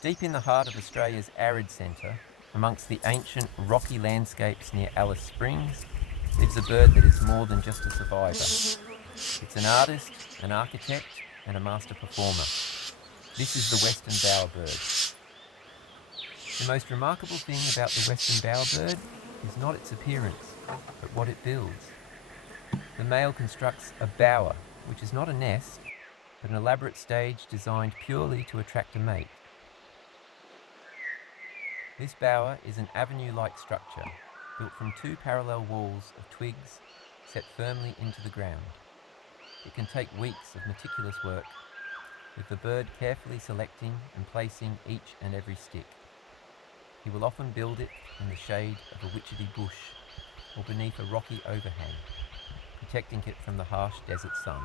Deep in the heart of Australia's arid centre, amongst the ancient rocky landscapes near Alice Springs, lives a bird that is more than just a survivor. It's an artist, an architect, and a master performer. This is the Western Bowerbird. The most remarkable thing about the Western Bowerbird is not its appearance, but what it builds. The male constructs a bower, which is not a nest, but an elaborate stage designed purely to attract a mate. This bower is an avenue-like structure, built from two parallel walls of twigs set firmly into the ground. It can take weeks of meticulous work, with the bird carefully selecting and placing each and every stick. He will often build it in the shade of a witchetty bush or beneath a rocky overhang, protecting it from the harsh desert sun.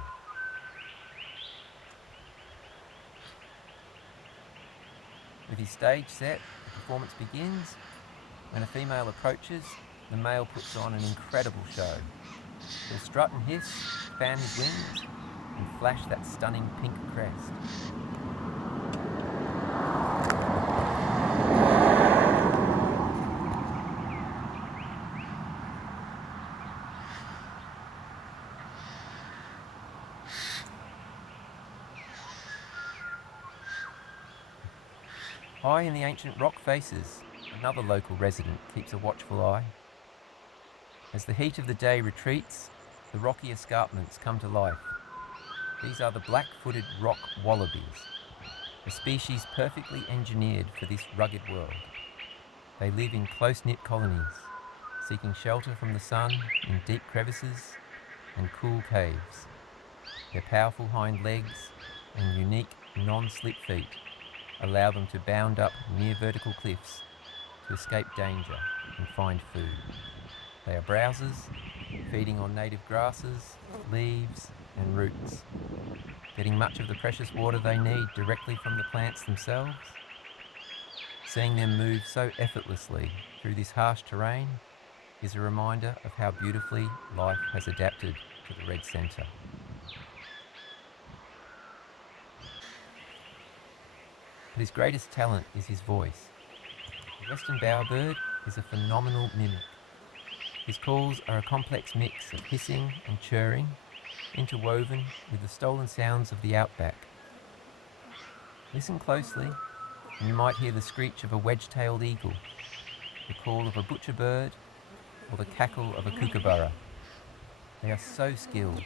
With his stage set, the performance begins. When a female approaches, the male puts on an incredible show. He'll strut and hiss, fan his wings, and flash that stunning pink crest. High in the ancient rock faces, another local resident keeps a watchful eye. As the heat of the day retreats, the rocky escarpments come to life. These are the black-footed rock wallabies, a species perfectly engineered for this rugged world. They live in close-knit colonies, seeking shelter from the sun in deep crevices and cool caves. Their powerful hind legs and unique non-slip feet allow them to bound up near vertical cliffs to escape danger and find food. They are browsers, feeding on native grasses, leaves, and roots, getting much of the precious water they need directly from the plants themselves. Seeing them move so effortlessly through this harsh terrain is a reminder of how beautifully life has adapted to the red centre. But his greatest talent is his voice. The Western Bowerbird is a phenomenal mimic. His calls are a complex mix of hissing and churring, interwoven with the stolen sounds of the Outback. Listen closely, and you might hear the screech of a wedge-tailed eagle, the call of a butcher bird, or the cackle of a kookaburra. They are so skilled.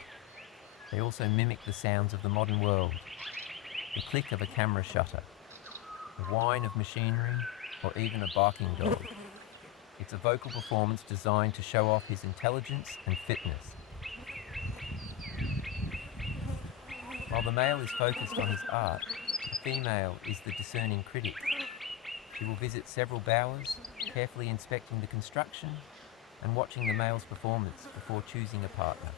They also mimic the sounds of the modern world, the click of a camera shutter, the whine of machinery, or even a barking dog. It's a vocal performance designed to show off his intelligence and fitness. While the male is focused on his art, the female is the discerning critic. She will visit several bowers, carefully inspecting the construction and watching the male's performance before choosing a partner.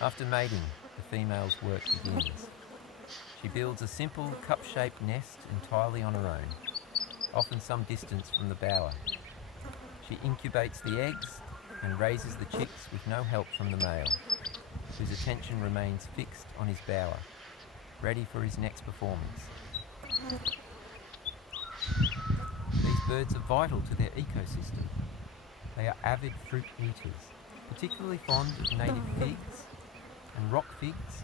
After mating, the female's work begins. She builds a simple, cup-shaped nest entirely on her own, often some distance from the bower. She incubates the eggs and raises the chicks with no help from the male, whose attention remains fixed on his bower, ready for his next performance. These birds are vital to their ecosystem. They are avid fruit eaters, particularly fond of native figs and rock figs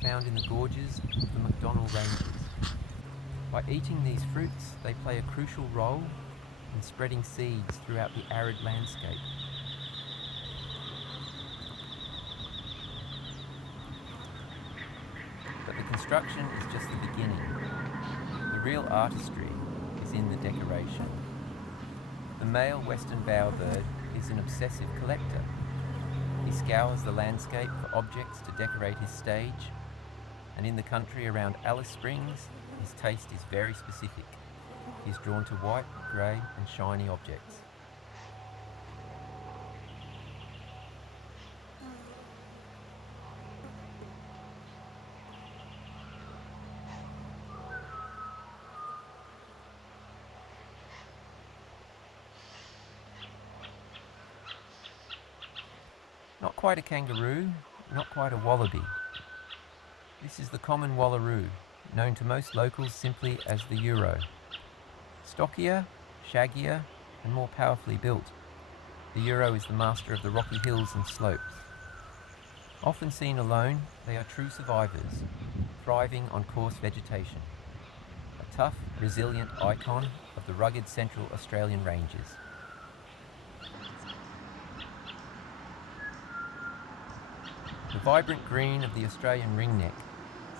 found in the gorges of the McDonnell Ranges. By eating these fruits, they play a crucial role in spreading seeds throughout the arid landscape. But the construction is just the beginning. The real artistry is in the decoration. The male Western Bowerbird is an obsessive collector. He scours the landscape for objects to decorate his stage, and in the country around Alice Springs, his taste is very specific. He is drawn to white, grey, and shiny objects. Not quite a kangaroo, not quite a wallaby. This is the common Walaroo, known to most locals simply as the Euro. Stockier, shaggier, and more powerfully built, the Euro is the master of the rocky hills and slopes. Often seen alone, they are true survivors, thriving on coarse vegetation. A tough, resilient icon of the rugged Central Australian ranges. The vibrant green of the Australian ringneck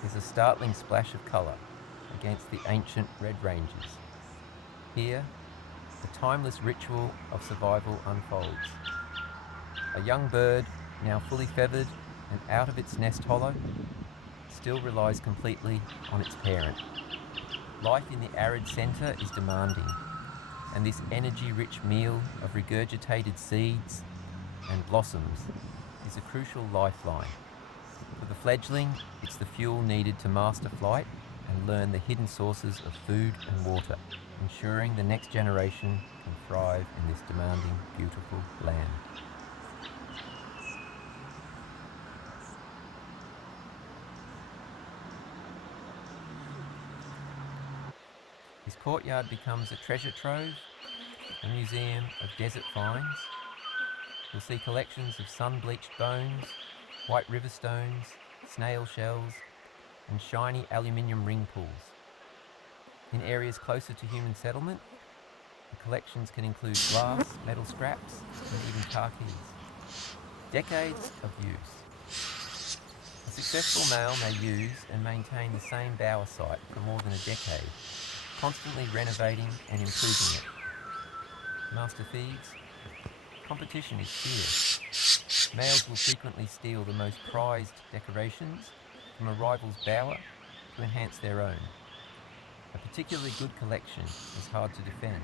is a startling splash of colour against the ancient red ranges. Here, the timeless ritual of survival unfolds. A young bird, now fully feathered and out of its nest hollow, still relies completely on its parent. Life in the arid centre is demanding, and this energy-rich meal of regurgitated seeds and blossoms is a crucial lifeline. For the fledgling, it's the fuel needed to master flight and learn the hidden sources of food and water, ensuring the next generation can thrive in this demanding, beautiful land. His courtyard becomes a treasure trove, a museum of desert finds. You'll see collections of sun-bleached bones, white river stones, snail shells, and shiny aluminium ring pools. In areas closer to human settlement, the collections can include glass, metal scraps, and even car keys. Decades of use. A successful male may use and maintain the same bower site for more than a decade, constantly renovating and improving it. Master thieves, competition is fierce. Males will frequently steal the most prized decorations from a rival's bower to enhance their own. A particularly good collection is hard to defend.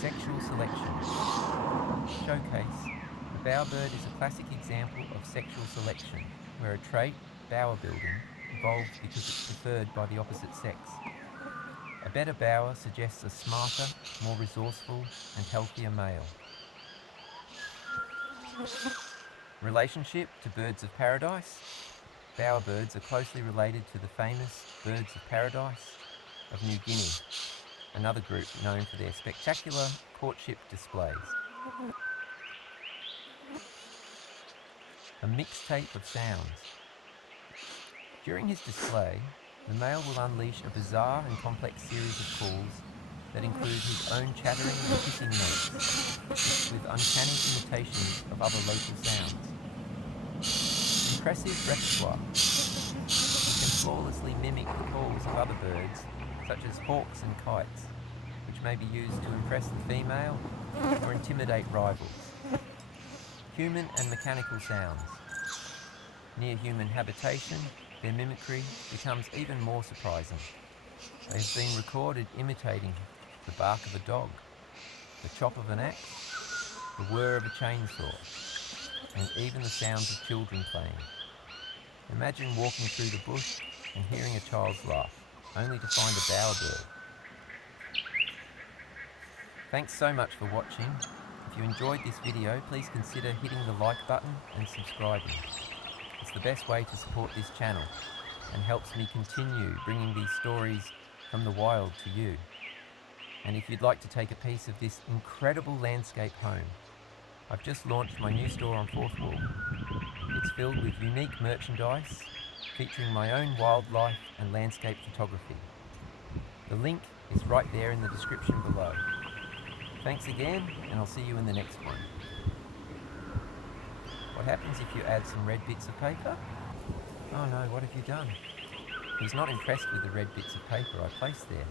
Sexual selection. Showcase. The bowerbird is a classic example of sexual selection, where a trait, bower building, evolved because it's preferred by the opposite sex. A better bower suggests a smarter, more resourceful, and healthier male. Relationship to birds of paradise. Bowerbirds are closely related to the famous birds of paradise of New Guinea, another group known for their spectacular courtship displays. A mixtape of sounds. During his display, the male will unleash a bizarre and complex series of calls that include his own chattering and hissing notes, with uncanny imitations of other local sounds. Impressive repertoire. He can flawlessly mimic the calls of other birds, such as hawks and kites, which may be used to impress the female or intimidate rivals. Human and mechanical sounds. Near human habitation, their mimicry becomes even more surprising. They have been recorded imitating the bark of a dog, the chop of an axe, the whir of a chainsaw, and even the sounds of children playing. Imagine walking through the bush and hearing a child's laugh, only to find a bowerbird. Thanks so much for watching. If you enjoyed this video, please consider hitting the like button and subscribing. It's the best way to support this channel and helps me continue bringing these stories from the wild to you. And if you'd like to take a piece of this incredible landscape home, I've just launched my new store on Fourth Wall. It's filled with unique merchandise featuring my own wildlife and landscape photography. The link is right there in the description below. Thanks again, and I'll see you in the next one. What happens if you add some red bits of paper? Oh no, what have you done? He's not impressed with the red bits of paper I placed there.